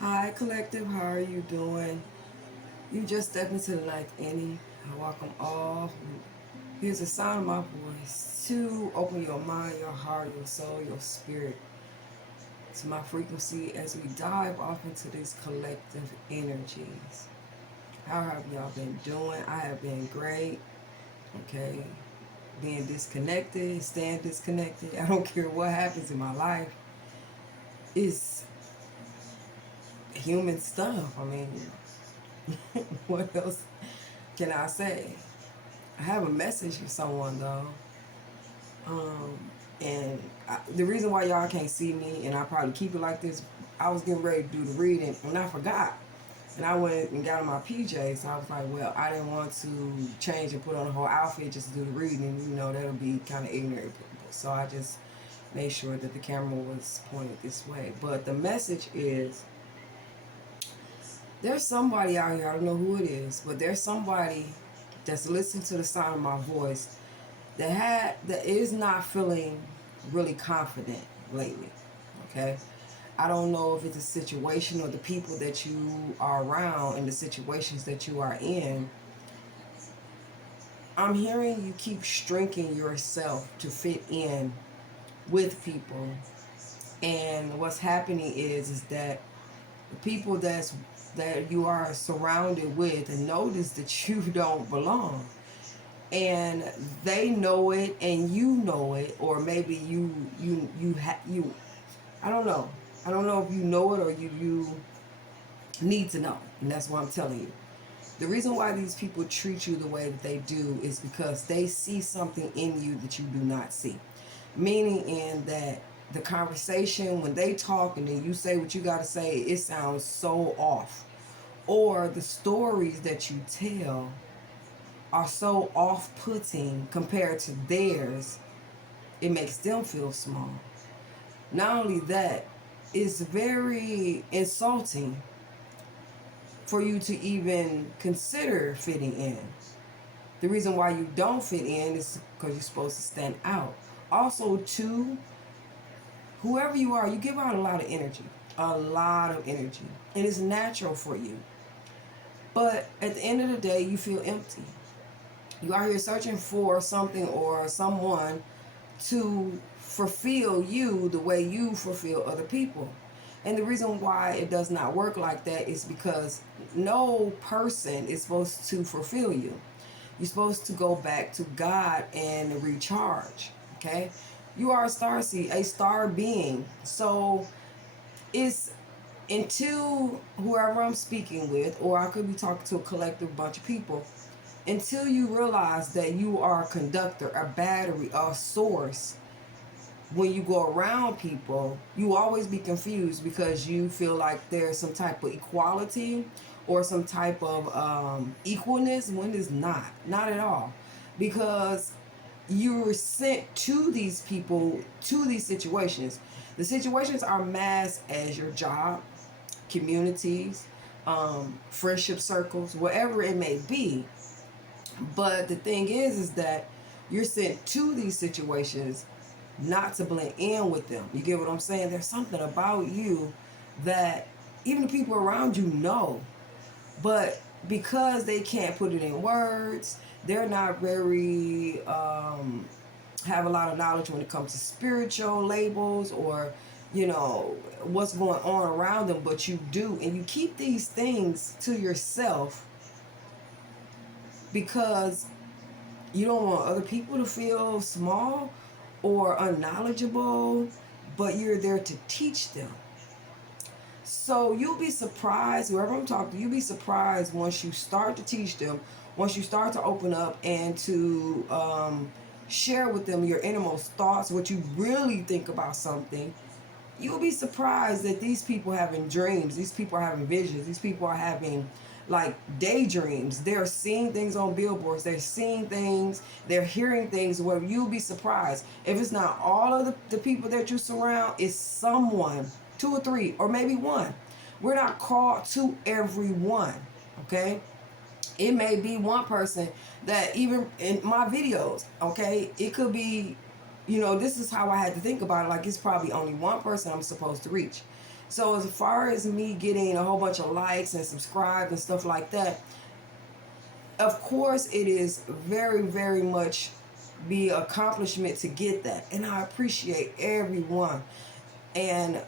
Hi, collective. How are you doing? You just stepped into the ninth inning. I welcome all who hears the sound of my voice to open your mind, your heart, your soul, your spirit to my frequency as we dive off into these collective energies. How have y'all been doing? I have been great. Okay. Being disconnected, staying disconnected. I don't care what happens in my life. It's human stuff. I mean, what else can I say? I have a message for someone though. Um, the reason why y'all can't see me, and I probably keep it like this, I was getting ready to do the reading, and I forgot. And I went and got on my PJs, so I was like, well, I didn't want to change and put on a whole outfit just to do the reading. You know, that'll be kind of ignorant. So I just made sure that the camera was pointed this way. But the message is, there's somebody out here, I don't know who it is, but there's somebody that's listening to the sound of my voice that is not feeling really confident lately. Okay, I don't know if it's a situation or the people that you are around and the situations that you are in. I'm hearing you keep shrinking yourself to fit in with people, and what's happening is that the people that you are surrounded with and notice that you don't belong, and they know it and you know it, or maybe you I don't know. I don't know if you know it or you need to know. And that's what I'm telling you. The reason why these people treat you the way that they do is because they see something in you that you do not see. Meaning in that the conversation, when they talk and then you say what you got to say, it sounds so off. Or the stories that you tell are so off putting compared to theirs, it makes them feel small. Not only that, it's very insulting for you to even consider fitting in. The reason why you don't fit in is because you're supposed to stand out. Also, too, whoever you are, you give out a lot of energy. A lot of energy. And it's natural for you. But at the end of the day, you feel empty. You are here searching for something or someone to fulfill you the way you fulfill other people. And the reason why it does not work like that is because no person is supposed to fulfill you. You're supposed to go back to God and recharge. Okay? You are a star seed, a star being. So it's until whoever I'm speaking with, or I could be talking to a collective bunch of people, until you realize that you are a conductor, a battery, a source. When you go around people, you always be confused because you feel like there's some type of equality or some type of equalness when it's not at all, because you're sent to these people, to these situations. The situations are mass as your job, communities, friendship circles, whatever it may be. But the thing is that you're sent to these situations not to blend in with them. You get what I'm saying? There's something about you that even the people around you know, but because they can't put it in words, they're not very have a lot of knowledge when it comes to spiritual labels or what's going on around them, but you do, and you keep these things to yourself because you don't want other people to feel small or unknowledgeable, but you're there to teach them. So you'll be surprised, whoever I'm talking to, you'll be surprised once you start to teach them, once you start to open up and to share with them your innermost thoughts, what you really think about something. You'll be surprised that these people are having dreams, these people are having visions, these people are having like daydreams. They're seeing things on billboards, they're seeing things, they're hearing things where you'll be surprised. If it's not all of the people that you surround, it's someone, two or three, or maybe one. We're not called to everyone, okay? It may be one person that even in my videos, okay, it could be, this is how I had to think about it. Like, it's probably only one person I'm supposed to reach. So as far as me getting a whole bunch of likes and subscribe and stuff like that, of course it is very, very much be accomplishment to get that. And I appreciate everyone. And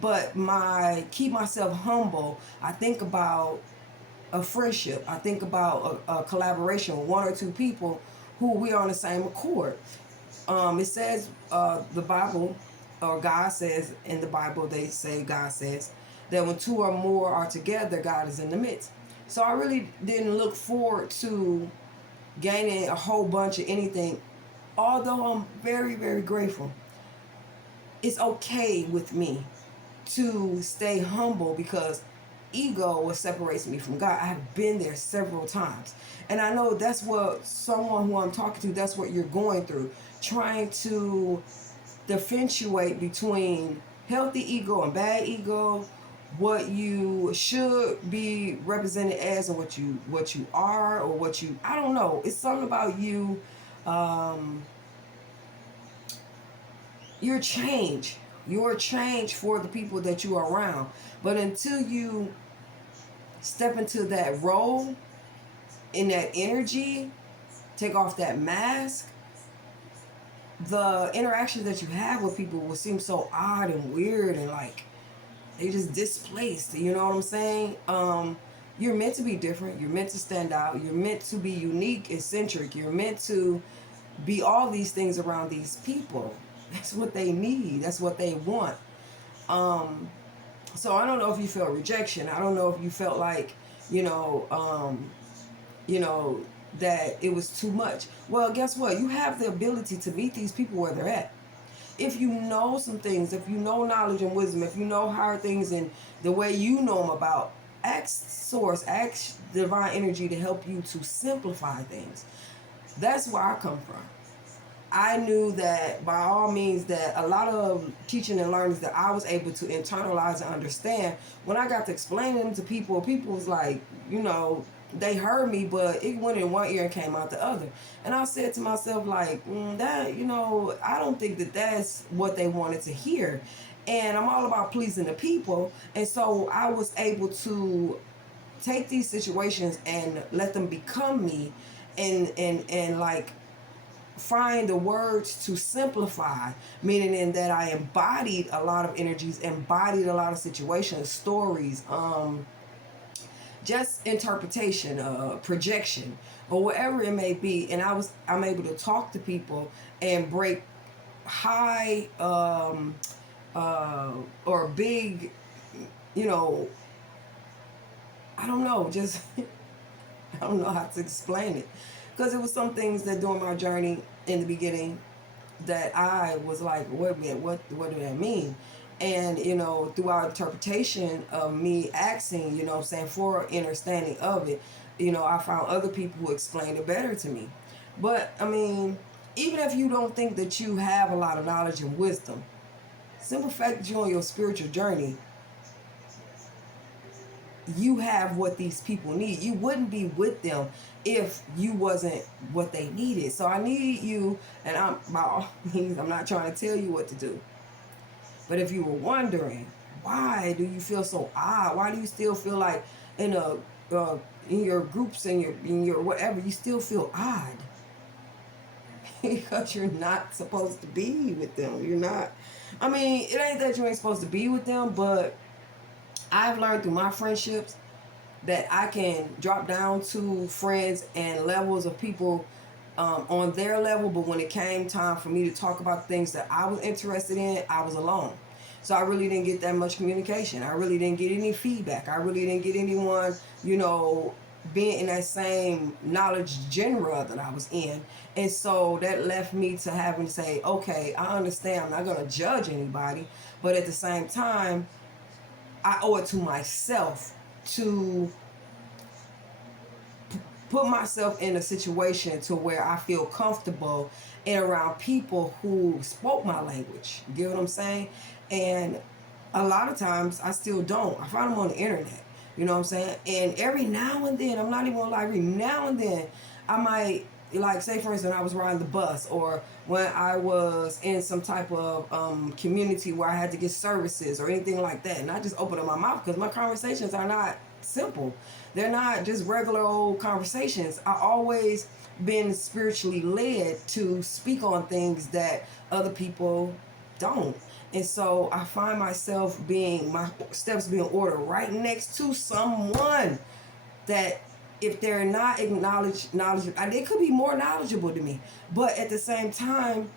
but my keep myself humble. I think about a friendship. I think about a collaboration with one or two people who we are on the same accord. It says the Bible, or God says in the Bible, they say God says that when two or more are together, God is in the midst. So I really didn't look forward to gaining a whole bunch of anything, although I'm very, very grateful. It's okay with me to stay humble because ego what separates me from God. I've been there several times. And I know that's what someone who I'm talking to, that's what you're going through. Trying to differentiate between healthy ego and bad ego, what you should be represented as and what you are, or what you, I don't know. It's something about you, um, your change. Your change for the people that you are around. But until you step into that role, in that energy, take off that mask, the interactions that you have with people will seem so odd and weird and like they just displaced. You know what I'm saying? You're meant to be different. You're meant to stand out. You're meant to be unique, eccentric. You're meant to be all these things around these people. That's what they need. That's what they want. Um, so I don't know if you felt rejection. I don't know if you felt like, you know, you know, that it was too much. Well, guess what? You have the ability to meet these people where they're at. If you know some things, if you know knowledge and wisdom, if you know higher things and the way you know them about, ask source, ask divine energy to help you to simplify things. That's where I come from. I knew that by all means that a lot of teaching and learnings that I was able to internalize and understand, when I got to explain them to people, people was like, you know, they heard me, but it went in one ear and came out the other. And I said to myself, like, that, you know, I don't think that that's what they wanted to hear. And I'm all about pleasing the people. And so I was able to take these situations and let them become me, and like find the words to simplify, meaning in that I embodied a lot of energies, embodied a lot of situations, stories, just interpretation, projection, or whatever it may be. And I'm able to talk to people and break high, or big, you know, I don't know, just I don't know how to explain it, because it was some things that during my journey in the beginning that I was like, wait a minute, what do that mean? And you know, through our interpretation of me asking, you know what I'm saying, for understanding of it, you know, I found other people who explained it better to me. But I mean, even if you don't think that you have a lot of knowledge and wisdom, simple fact that you're on your spiritual journey, you have what these people need. You wouldn't be with them if you wasn't what they needed. So I need you, and I'm by all means, I'm not trying to tell you what to do. But if you were wondering, why do you feel so odd? Why do you still feel like in a in your groups, in your whatever, you still feel odd? Because you're not supposed to be with them. You're not. I mean, it ain't that you ain't supposed to be with them, but I've learned through my friendships that I can drop down to friends and levels of people, on their level, but when it came time for me to talk about things that I was interested in, I was alone. So I really didn't get that much communication. I really didn't get any feedback. I really didn't get anyone, you know, being in that same knowledge genre that I was in. And so that left me to having to say, okay, I understand, I'm not going to judge anybody, but at the same time, I owe it to myself to put myself in a situation to where I feel comfortable and around people who spoke my language. You get what I'm saying? And a lot of times I still don't. I find them on the internet. You know what I'm saying? And every now and then, I'm not even gonna lie, every now and then I might like say for instance I was riding the bus, or when I was in some type of community where I had to get services or anything like that, and I just open up my mouth because my conversations are not simple. They're not just regular old conversations. I always been spiritually led to speak on things that other people don't. And so I find myself being, my steps being ordered right next to someone that, if they're not knowledgeable, they could be more knowledgeable to me. But at the same time,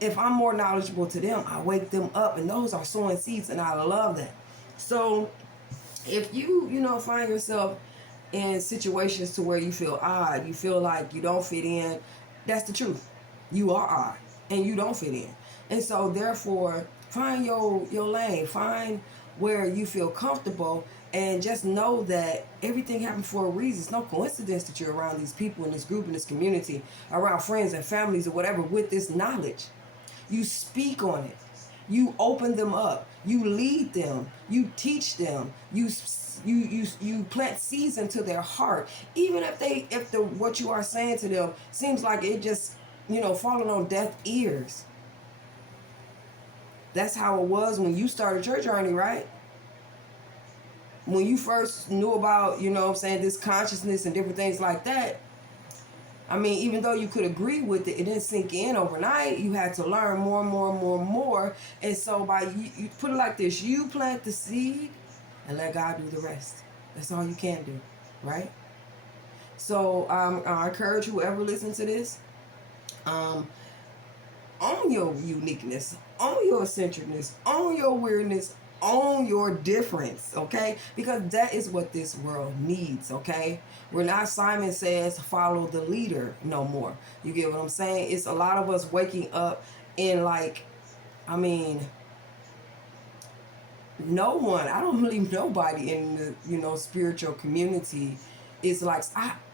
if I'm more knowledgeable to them, I wake them up, and those are sowing seeds, and I love that. So if you find yourself in situations to where you feel odd, you feel like you don't fit in, that's the truth. You are odd and you don't fit in. And so therefore, find your lane, find where you feel comfortable, and just know that everything happened for a reason. It's no coincidence that you're around these people in this group, in this community, around friends and families or whatever, with this knowledge. You speak on it. You open them up. You lead them. You teach them. You plant seeds into their heart. Even if the what you are saying to them seems like it just falling on deaf ears. That's how it was when you started your journey, right? When you first knew about, this consciousness and different things like that. I mean, even though you could agree with it, it didn't sink in overnight. You had to learn more and more and more and more. And so by you put it like this, you plant the seed and let God do the rest. That's all you can do, right? So I encourage whoever listens to this, own your uniqueness, own your eccentricness, own your weirdness, own your difference, okay? Because that is what this world needs, okay? We're not, Simon Says, follow the leader no more. You get what I'm saying? It's a lot of us waking up in no one, I don't believe nobody in the, spiritual community is like,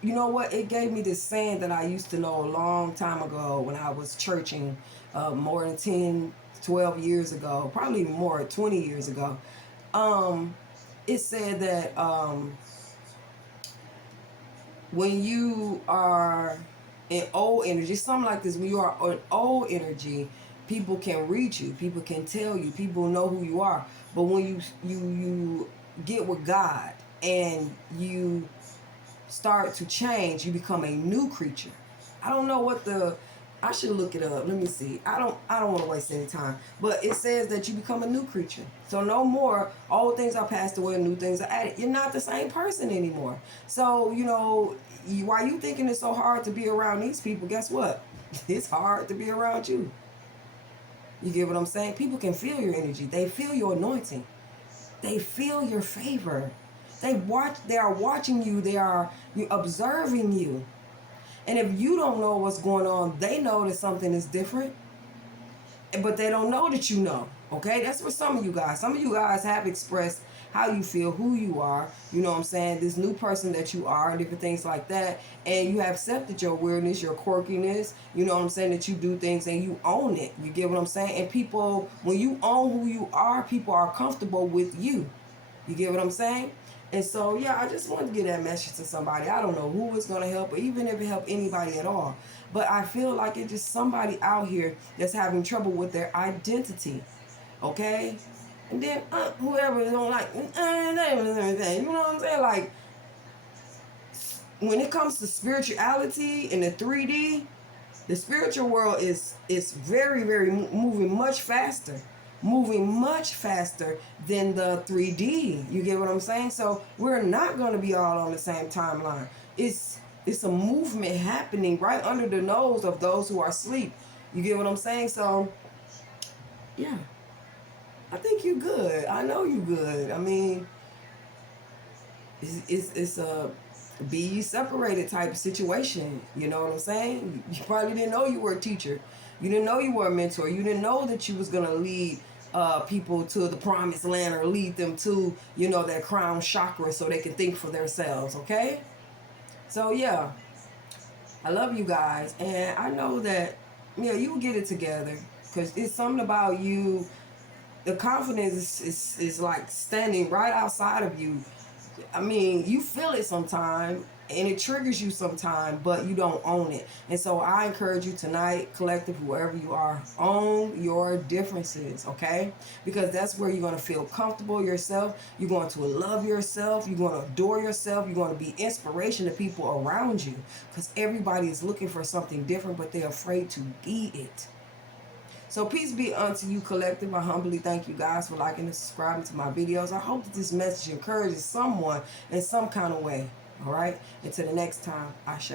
you know what? It gave me this saying that I used to know a long time ago when I was churching, more than 10, 12 years ago, probably more, 20 years ago. It said that when you are in old energy, something like this, when you are in old energy, people can reach you, people can tell you, people know who you are. But when you get with God and you start to change, you become a new creature. I don't know I should look it up. Let me see. I don't want to waste any time. But it says that you become a new creature. So no more old things are passed away and new things are added. You're not the same person anymore. So, while you thinking it's so hard to be around these people, guess what? It's hard to be around you. You get what I'm saying? People can feel your energy. They feel your anointing. They feel your favor. They are watching you. They are observing you. And if you don't know what's going on, they know that something is different, but they don't know that you know. Okay, that's for some of you guys. Some of you guys have expressed how you feel, who you are, you know what I'm saying, this new person that you are, and different things like that. And you have accepted your weirdness, your quirkiness, you know what I'm saying, that you do things and you own it. You get what I'm saying? And people, when you own who you are, people are comfortable with you. You get what I'm saying? And so, yeah, I just wanted to get that message to somebody. I don't know who it's going to help, or even if it help anybody at all. But I feel like it's just somebody out here that's having trouble with their identity. Okay? And then whoever don't like, you know what I'm saying? Like, when it comes to spirituality in the 3D, the spiritual world is very, very moving much faster than the 3D. You get what I'm saying? So we're not going to be all on the same timeline. It's a movement happening right under the nose of those who are asleep. You get what I'm saying? So, yeah. I think you're good. I know you're good. I mean, it's a be separated type of situation. You know what I'm saying? You probably didn't know you were a teacher. You didn't know you were a mentor. You didn't know that you was going to lead people to the promised land, or lead them to, their crown chakra, so they can think for themselves, okay? So, yeah, I love you guys. And I know that, you will get it together, because it's something about you. The confidence is like standing right outside of you. I mean, you feel it sometimes, and it triggers you sometime, but you don't own it. And so I encourage you tonight, collective, whoever you are, own your differences, okay? Because that's where you're going to feel comfortable yourself. You're going to love yourself. You're going to adore yourself. You're going to be inspiration to people around you, because everybody is looking for something different, but they're afraid to be it. So peace be unto you, collective. I humbly thank you guys for liking and subscribing to my videos. I hope that this message encourages someone in some kind of way. All right? Until the next time, Ashe.